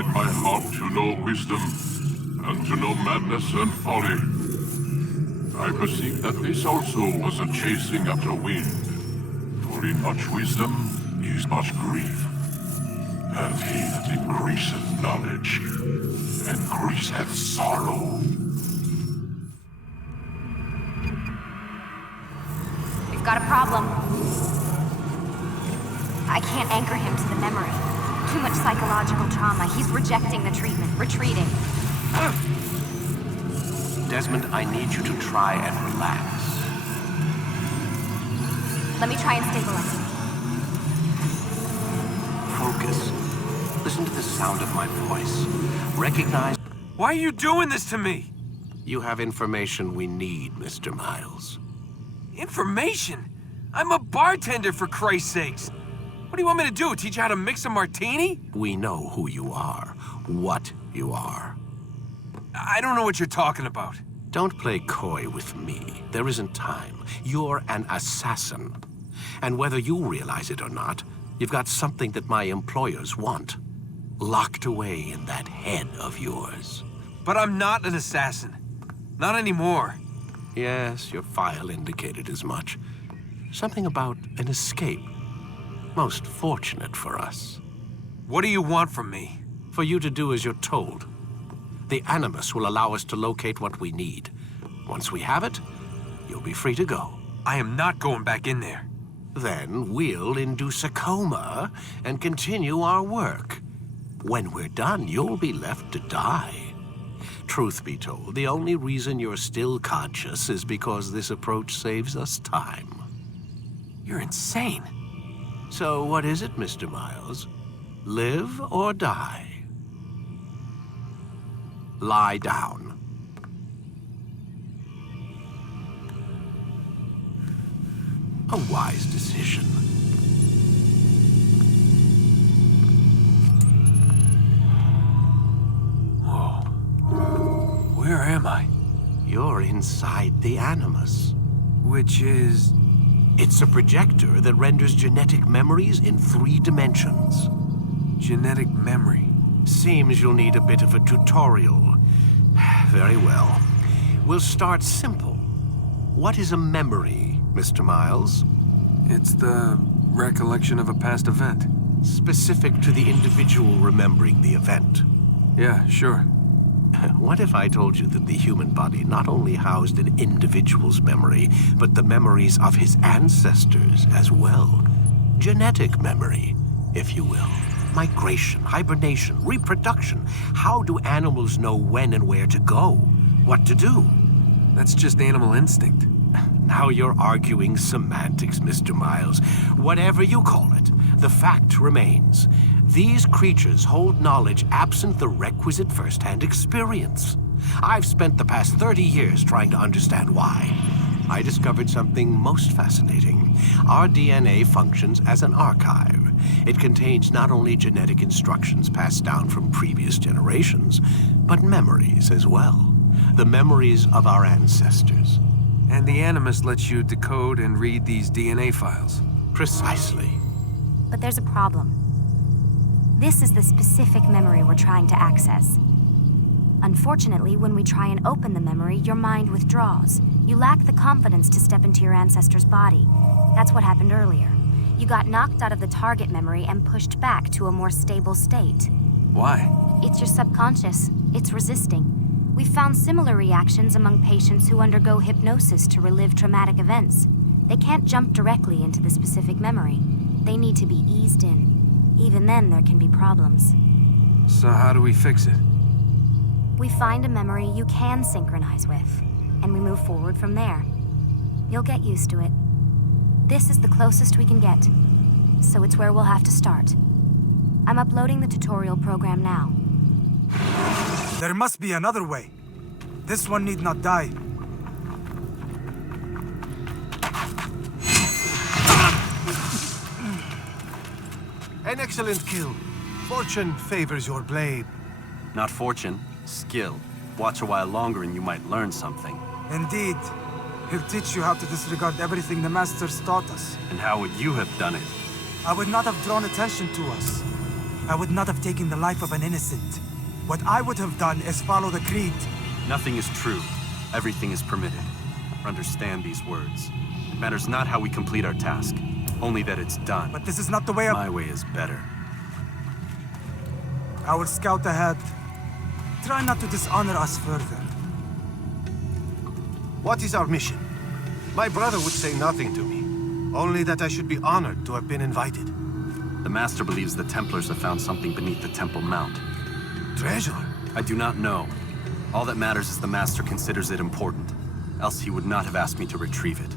incline my heart to know wisdom, and to know madness and folly. I perceive that this also was a chasing after wind. For in much wisdom is much grief. And he that increaseth knowledge increaseth sorrow. We've got a problem. I can't anchor him to the memory. Too much psychological trauma. He's rejecting the treatment, retreating. Desmond, I need you to try and relax. Let me try and stabilize him. Focus. Listen to the sound of my voice. Recognize... Why are you doing this to me? You have information we need, Mr. Miles. Information? I'm a bartender, for Christ's sakes. What do you want me to do, teach you how to mix a martini? We know who you are, what you are. I don't know what you're talking about. Don't play coy with me. There isn't time. You're an assassin. And whether you realize it or not, you've got something that my employers want. Locked away in that head of yours. But I'm not an assassin. Not anymore. Yes, your file indicated as much. Something about an escape. Most fortunate for us. What do you want from me? For you to do as you're told. The Animus will allow us to locate what we need. Once we have it, you'll be free to go. I am not going back in there. Then we'll induce a coma and continue our work. When we're done, you'll be left to die. Truth be told, the only reason you're still conscious is because this approach saves us time. You're insane. So what is it, Mr. Miles? Live or die? Lie down. A wise decision. Whoa. Where am I? You're inside the Animus. Which is... It's a projector that renders genetic memories in 3 dimensions. genetic memory. Seems you'll need a bit of a tutorial. Very well. We'll start simple. What is a memory, Mr. Miles? It's the recollection of a past event. Specific to the individual remembering the event. Yeah, sure. What if I told you that the human body not only housed an individual's memory, but the memories of his ancestors as well? Genetic memory, if you will. Migration, hibernation, reproduction. How do animals know when and where to go? What to do? That's just animal instinct. Now you're arguing semantics, Mr. Miles. Whatever you call it, the fact remains. These creatures hold knowledge absent the requisite first-hand experience. I've spent the past 30 years trying to understand why. I discovered something most fascinating. Our DNA functions as an archive. It contains not only genetic instructions passed down from previous generations, but memories as well. The memories of our ancestors. And the Animus lets you decode and read these DNA files. Precisely. But there's a problem. This is the specific memory we're trying to access. Unfortunately, when we try and open the memory, your mind withdraws. You lack the confidence to step into your ancestor's body. That's what happened earlier. You got knocked out of the target memory and pushed back to a more stable state. Why? It's your subconscious. It's resisting. We've found similar reactions among patients who undergo hypnosis to relive traumatic events. They can't jump directly into the specific memory. They need to be eased in. Even then, there can be problems. So how do we fix it? We find a memory you can synchronize with, and we move forward from there. You'll get used to it. This is the closest we can get, so it's where we'll have to start. I'm uploading the tutorial program now. There must be another way. This one need not die. An excellent kill. Fortune favors your blade. Not fortune, skill. Watch a while longer and you might learn something. Indeed. He'll teach you how to disregard everything the Masters taught us. And how would you have done it? I would not have drawn attention to us. I would not have taken the life of an innocent. What I would have done is follow the creed. Nothing is true. Everything is permitted. Understand these words. It matters not how we complete our task, only that it's done. But this is not the way My way is better. I will scout ahead. Try not to dishonor us further. What is our mission? My brother would say nothing to me. Only that I should be honored to have been invited. The Master believes the Templars have found something beneath the Temple Mount. Treasure? I do not know. All that matters is the Master considers it important. Else he would not have asked me to retrieve it.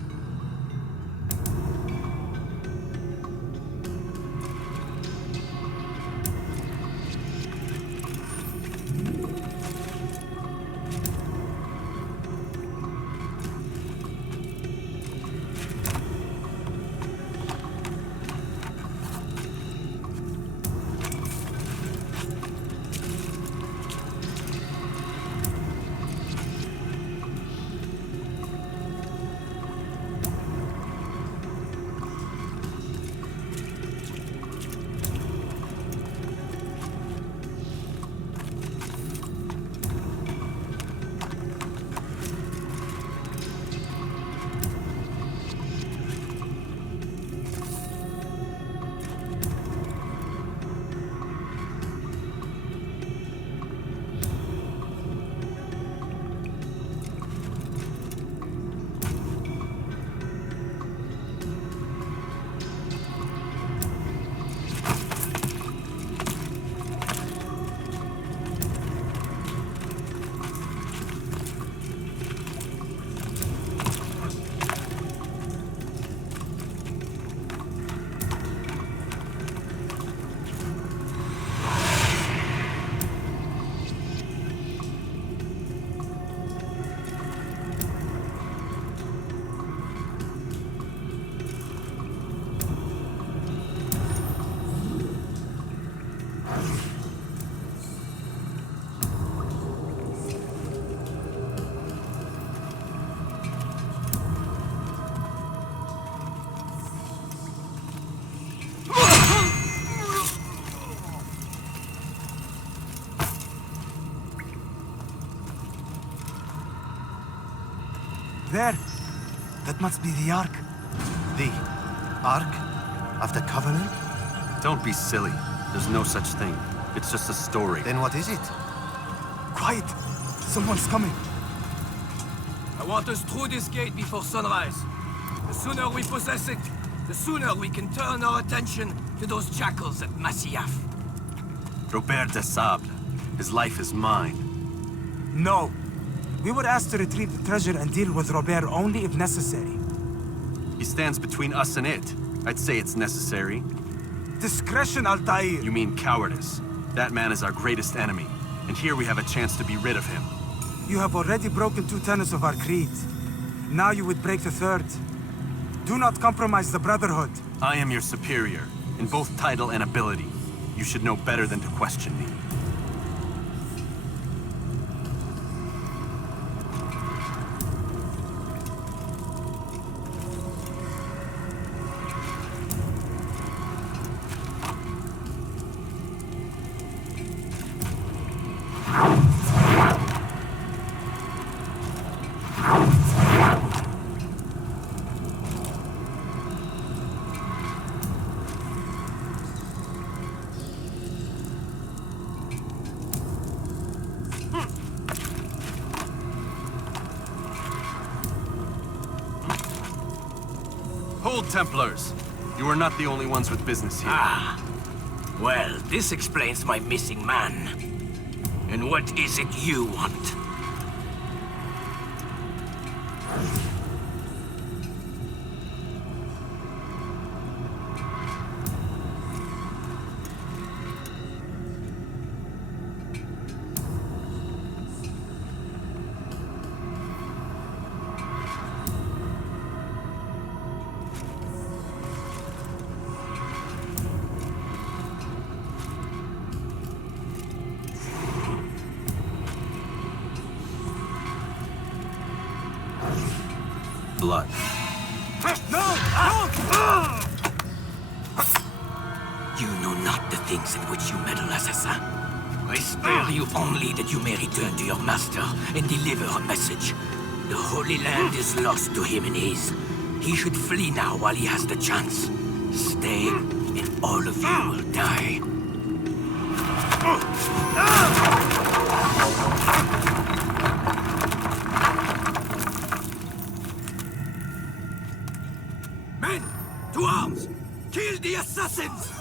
There! That must be the Ark. The Ark of the Covenant? Don't be silly. There's no such thing. It's just a story. Then what is it? Quiet! Someone's coming. I want us through this gate before sunrise. The sooner we possess it, the sooner we can turn our attention to those jackals at Masyaf. Robert de Sable. His life is mine. No. We were asked to retrieve the treasure and deal with Robert only if necessary. He stands between us and it. I'd say it's necessary. Discretion, Altair! You mean cowardice. That man is our greatest enemy, and here we have a chance to be rid of him. You have already broken 2 tenets of our creed. Now you would break the 3rd. Do not compromise the Brotherhood. I am your superior, in both title and ability. You should know better than to question me. Hold, Templars! You are not the only ones with business here. Ah. Well, this explains my missing man. And what is it you want? Blood. No! No! You know not the things in which you meddle, assassin. I spare you only that you may return to your master and deliver a message. The Holy Land is lost to him and his. He should flee now while he has the chance. Stay, and all of you will die. Men, to arms! Kill the assassins!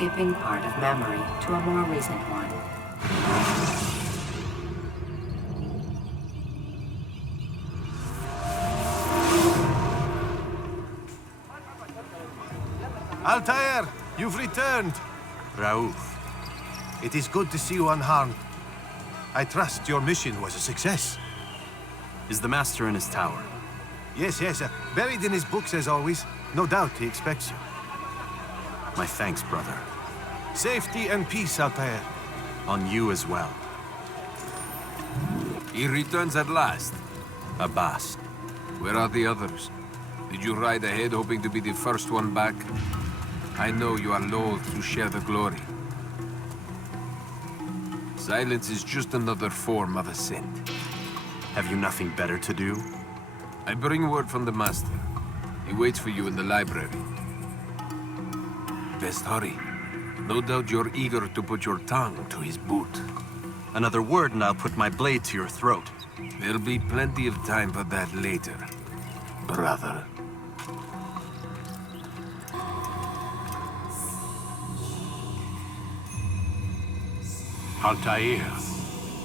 Skipping part of memory to a more recent one. Altair, you've returned. Raouf. It is good to see you unharmed. I trust your mission was a success. Is the Master in his tower? Yes, buried in his books as always. No doubt he expects you. My thanks, brother. Safety and peace, Altair. On you as well. He returns at last. Abbas. Where are the others? Did you ride ahead hoping to be the first one back? I know you are loath to share the glory. Silence is just another form of assent. Have you nothing better to do? I bring word from the Master. He waits for you in the library. Best hurry. No doubt you're eager to put your tongue to his boot. Another word and I'll put my blade to your throat. There'll be plenty of time for that later, brother. Altair,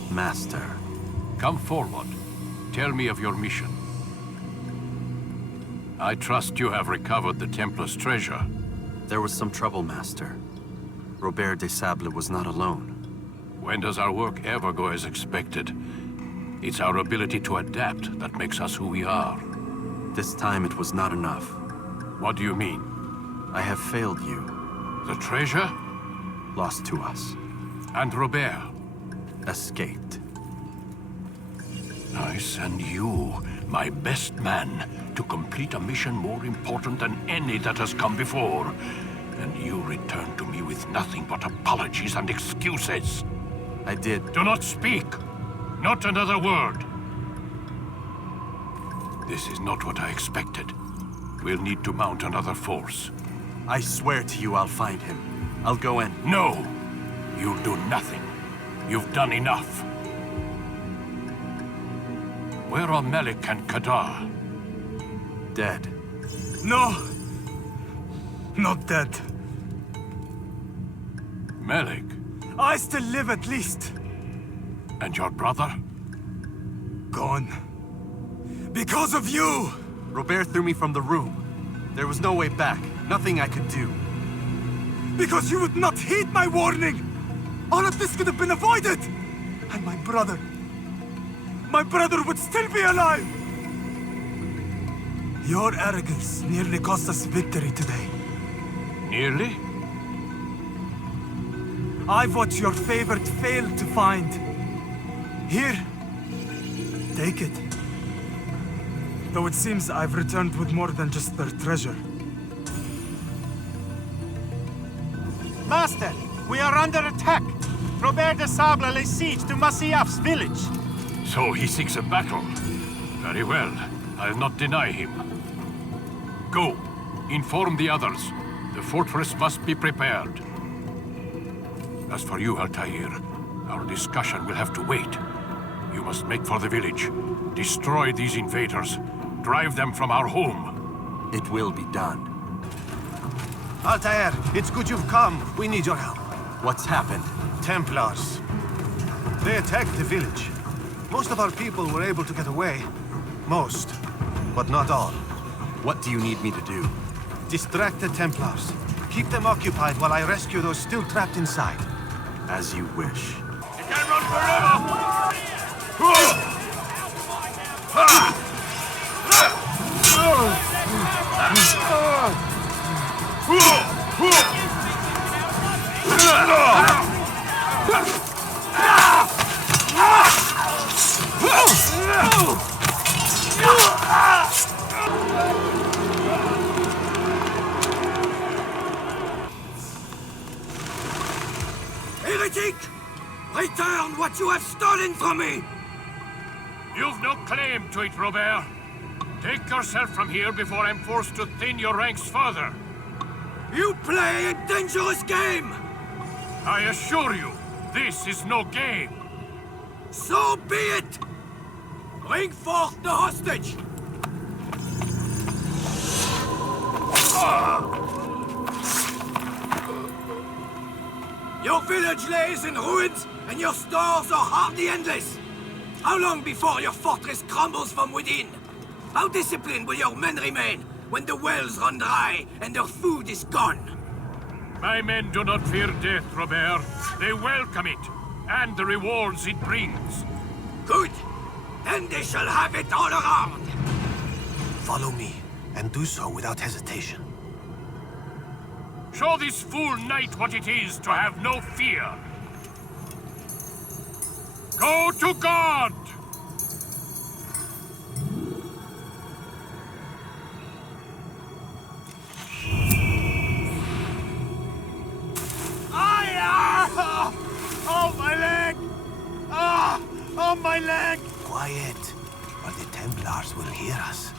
Master. come forward. Tell me of your mission. I trust you have recovered the Templar's treasure. There was some trouble, Master. Robert de Sable was not alone. When does our work ever go as expected? It's our ability to adapt that makes us who we are. This time it was not enough. What do you mean? I have failed you. The treasure? Lost to us. And Robert? Escaped. I send you, my best man, to complete a mission more important than any that has come before. And you return to me with nothing but apologies and excuses. I did. Do not speak! Not another word! This is not what I expected. We'll need to mount another force. I swear to you I'll find him. I'll go in. No! You'll do nothing. You've done enough. Where are Melik and Kadar? Dead. No! Not dead. Melik? I still live at least. And your brother? Gone. Because of you! Robert threw me from the room. There was no way back. Nothing I could do. Because you would not heed my warning! All of this could have been avoided! And my brother would still be alive! Your arrogance nearly cost us victory today. Nearly? I've what your favorite failed to find. Here, take it. Though it seems I've returned with more than just their treasure. Master, we are under attack. Robert de Sable lays siege to Masyaf's village. So he seeks a battle. Very well. I'll not deny him. Go. Inform the others. The fortress must be prepared. As for you, Altair, our discussion will have to wait. You must make for the village. Destroy these invaders. Drive them from our home. It will be done. Altair, it's good you've come. We need your help. What's happened? Templars. They attacked the village. Most of our people were able to get away. Most, but not all. What do you need me to do? Distract the Templars. Keep them occupied while I rescue those still trapped inside. As you wish. You can't run forever! Heretic! Return what you have stolen from me! You've no claim to it, Robert. Take yourself from here before I'm forced to thin your ranks further. You play a dangerous game! I assure you, this is no game. So be it! Bring forth the hostage! Your village lays in ruins, and your stores are hardly endless. How long before your fortress crumbles from within? How disciplined will your men remain when the wells run dry and their food is gone? My men do not fear death, Robert. They welcome it, and the rewards it brings. Good. Then they shall have it all around. Follow me, and do so without hesitation. Show this fool knight what it is to have no fear. Go to God! Oh, my leg! Ah! Oh, my leg! Quiet, or the Templars will hear us.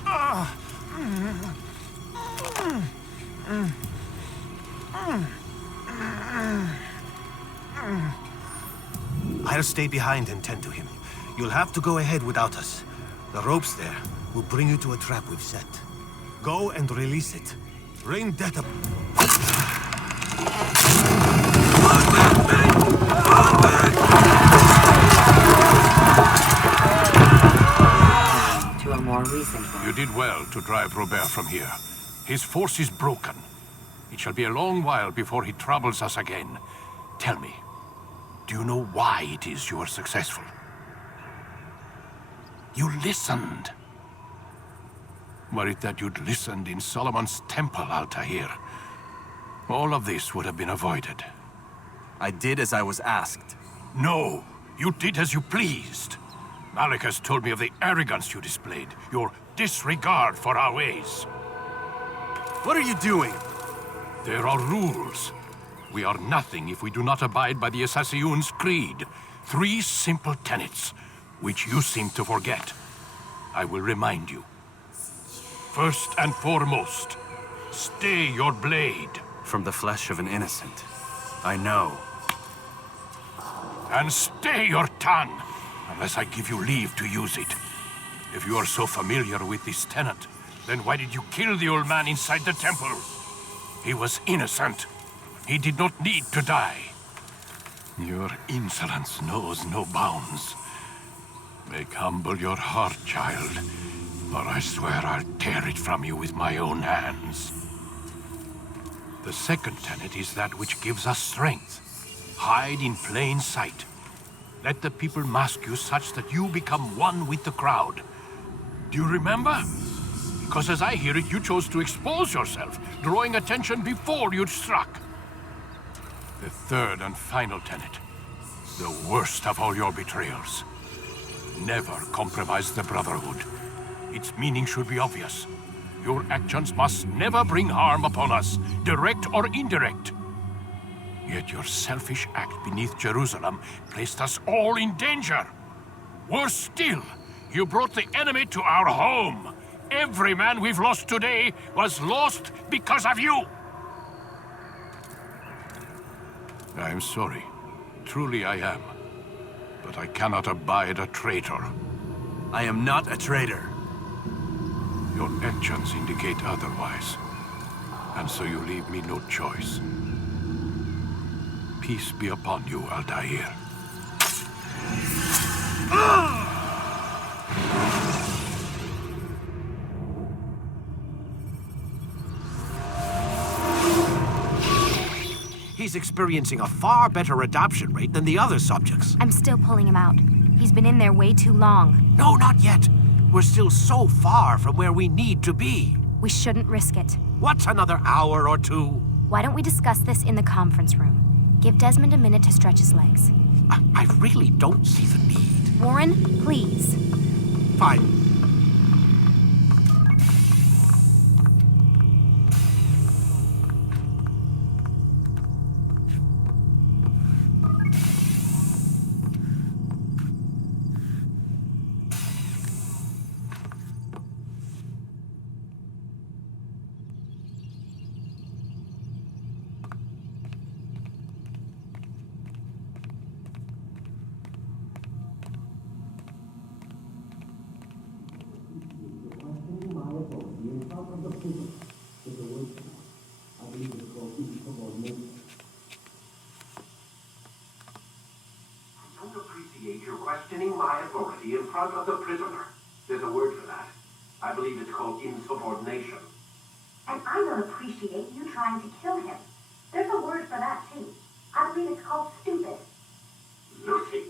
I'll stay behind and tend to him. You'll have to go ahead without us. The ropes there will bring you to a trap we've set. Go and release it. Rain death up. To a more recent one. You did well to drive Robert from here. His force is broken. It shall be a long while before he troubles us again. Tell me, do you know why it is you were successful? You listened. Were it that you'd listened in Solomon's temple, Altair, all of this would have been avoided. I did as I was asked. No, you did as you pleased. Malik has told me of the arrogance you displayed, your disregard for our ways. What are you doing? There are rules. We are nothing if we do not abide by the AssassinsCreed. 3 simple tenets, which you seem to forget. I will remind you. First and foremost, stay your blade. From the flesh of an innocent. I know. And stay your tongue, unless I give you leave to use it. If you are so familiar with this tenet, then why did you kill the old man inside the temple? He was innocent. He did not need to die. Your insolence knows no bounds. Make humble your heart, child, or I swear I'll tear it from you with my own hands. The second tenet is that which gives us strength. Hide in plain sight. Let the people mask you such that you become one with the crowd. Do you remember? Because as I hear it, you chose to expose yourself, drawing attention before you'd struck. The third and final tenet, the worst of all your betrayals. Never compromise the Brotherhood. Its meaning should be obvious. Your actions must never bring harm upon us, direct or indirect. Yet your selfish act beneath Jerusalem placed us all in danger. Worse still, you brought the enemy to our home. Every man we've lost today was lost because of you. I'm sorry. Truly I am. but I cannot abide a traitor. I am not a traitor. Your actions indicate otherwise, and so you leave me no choice. Peace be upon you, Altair. He's experiencing a far better adoption rate than the other subjects. I'm still pulling him out. He's been in there way too long. No, not yet. We're still so far from where we need to be. We shouldn't risk it. What's another hour or two? Why don't we discuss this in the conference room? Give Desmond a minute to stretch his legs. I really don't see the need. Warren, please. Fine. You're questioning my authority in front of the prisoner. There's a word for that. I believe it's called insubordination. And I don't appreciate you trying to kill him. There's a word for that, too. I believe it's called stupid. Lucy,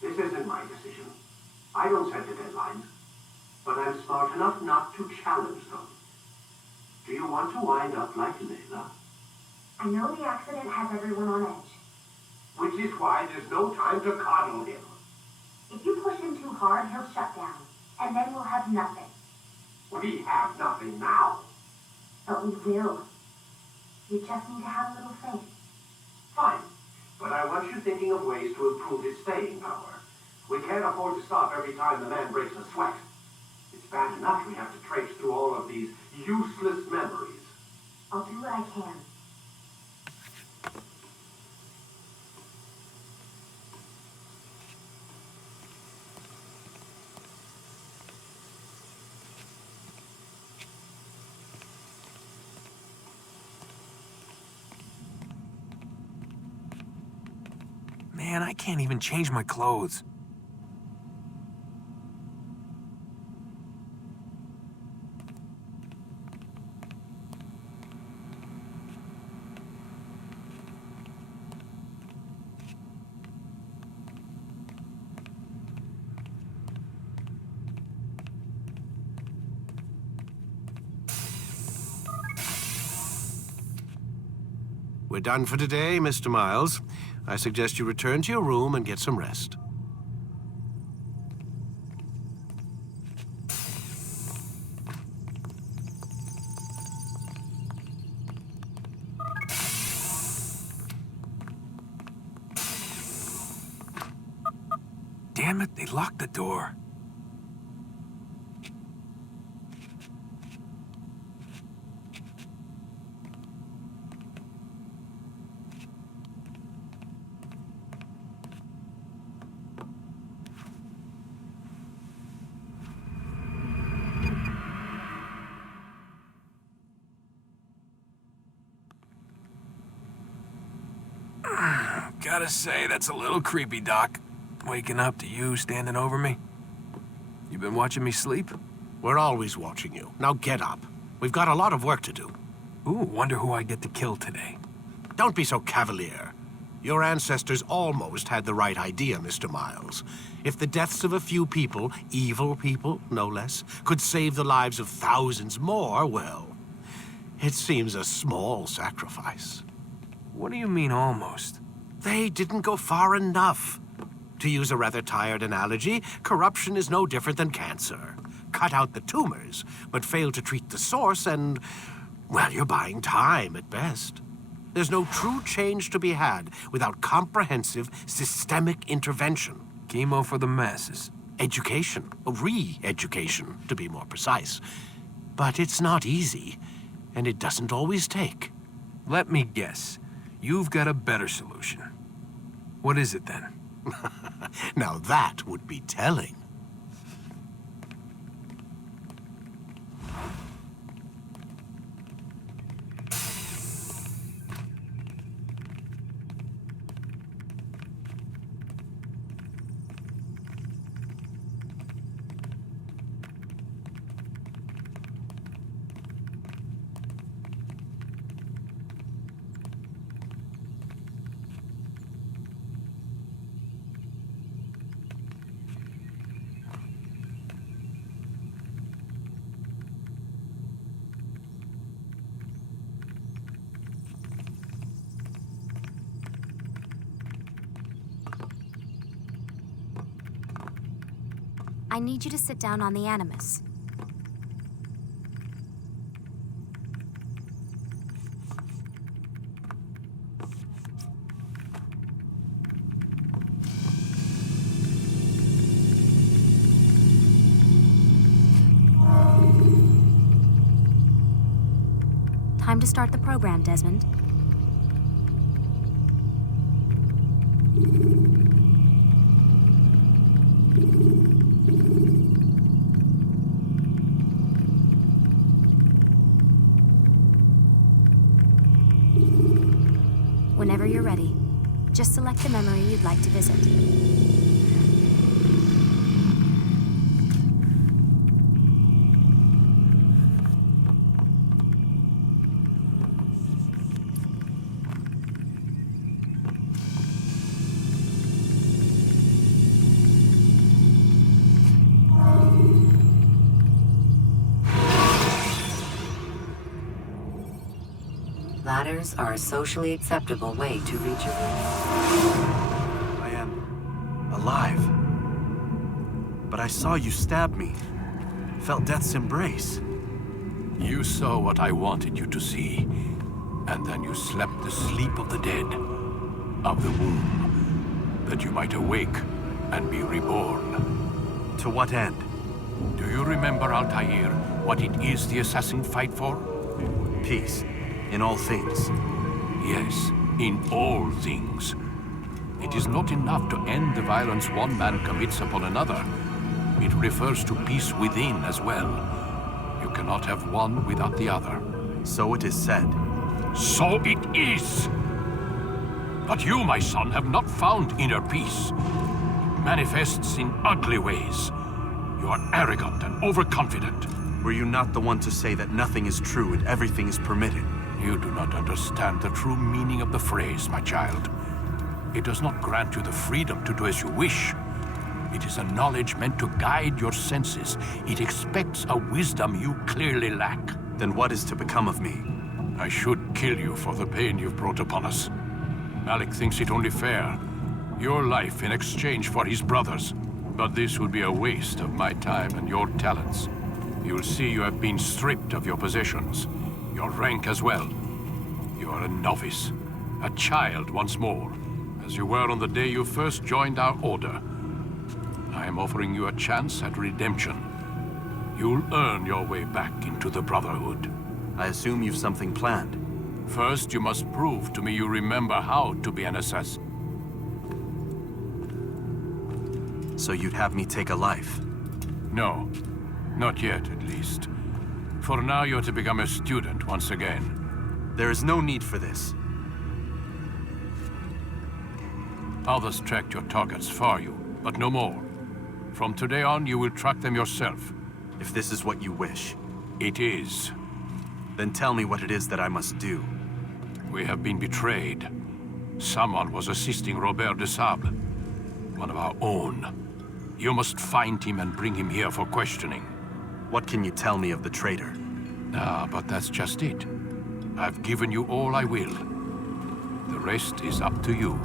this isn't my decision. I don't set the deadlines, but I'm smart enough not to challenge them. Do you want to wind up like Layla? I know the accident has everyone on edge. Which is why there's no time to coddle him. If you push him too hard, he'll shut down, and then we'll have nothing. We have nothing now. But we will. You just need to have a little faith. Fine, but I want you thinking of ways to improve his staying power. We can't afford to stop every time the man breaks a sweat. It's bad enough we have to traipse through all of these useless memories. I'll do what I can. Man, I can't even change my clothes. We're done for today, Mr. Miles. I suggest you return to your room and get some rest. Damn it, they locked the door. Gotta say, that's a little creepy, Doc. Waking up to you standing over me. You been watching me sleep? We're always watching you. Now get up. We've got a lot of work to do. Ooh, wonder who I get to kill today. Don't be so cavalier. Your ancestors almost had the right idea, Mr. Miles. If the deaths of a few people, evil people, no less, could save the lives of thousands more, well, it seems a small sacrifice. What do you mean, almost? They didn't go far enough. To use a rather tired analogy, corruption is no different than cancer. Cut out the tumors, but fail to treat the source and, well, you're buying time at best. There's no true change to be had without comprehensive, systemic intervention. Chemo for the masses. Education, re-education, to be more precise. But it's not easy, and it doesn't always take. Let me guess. You've got a better solution. What is it, then? Now that would be telling. I need you to sit down on the Animus. Time to start the program, Desmond. Whenever you're ready, just select the memory you'd like to visit. Ladders are a socially acceptable way to reach a room. I am alive. But I saw you stab me. Felt death's embrace. You saw what I wanted you to see. And then you slept the sleep of the dead. Of the womb. That you might awake and be reborn. To what end? Do you remember, Altair, what it is the assassins fight for? Peace. In all things. Yes, in all things. It is not enough to end the violence one man commits upon another. It refers to peace within as well. You cannot have one without the other. So it is said. So it is! But you, my son, have not found inner peace. It manifests in ugly ways. You are arrogant and overconfident. Were you not the one to say that nothing is true and everything is permitted? You do not understand the true meaning of the phrase, my child. It does not grant you the freedom to do as you wish. It is a knowledge meant to guide your senses. It expects a wisdom you clearly lack. Then what is to become of me? I should kill you for the pain you've brought upon us. Malik thinks it only fair. Your life in exchange for his brother's. But this would be a waste of my time and your talents. You'll see you have been stripped of your possessions. Your rank as well. You are a novice. A child once more. As you were on the day you first joined our order. I am offering you a chance at redemption. You'll earn your way back into the Brotherhood. I assume you've something planned. First, you must prove to me you remember how to be an assassin. So you'd have me take a life? No. Not yet, at least. For now, you're to become a student once again. There is no need for this. Others tracked your targets for you, but no more. From today on, you will track them yourself. If this is what you wish. It is. Then tell me what it is that I must do. We have been betrayed. Someone was assisting Robert de Sable, one of our own. You must find him and bring him here for questioning. What can you tell me of the traitor? Ah, but that's just it. I've given you all I will. The rest is up to you.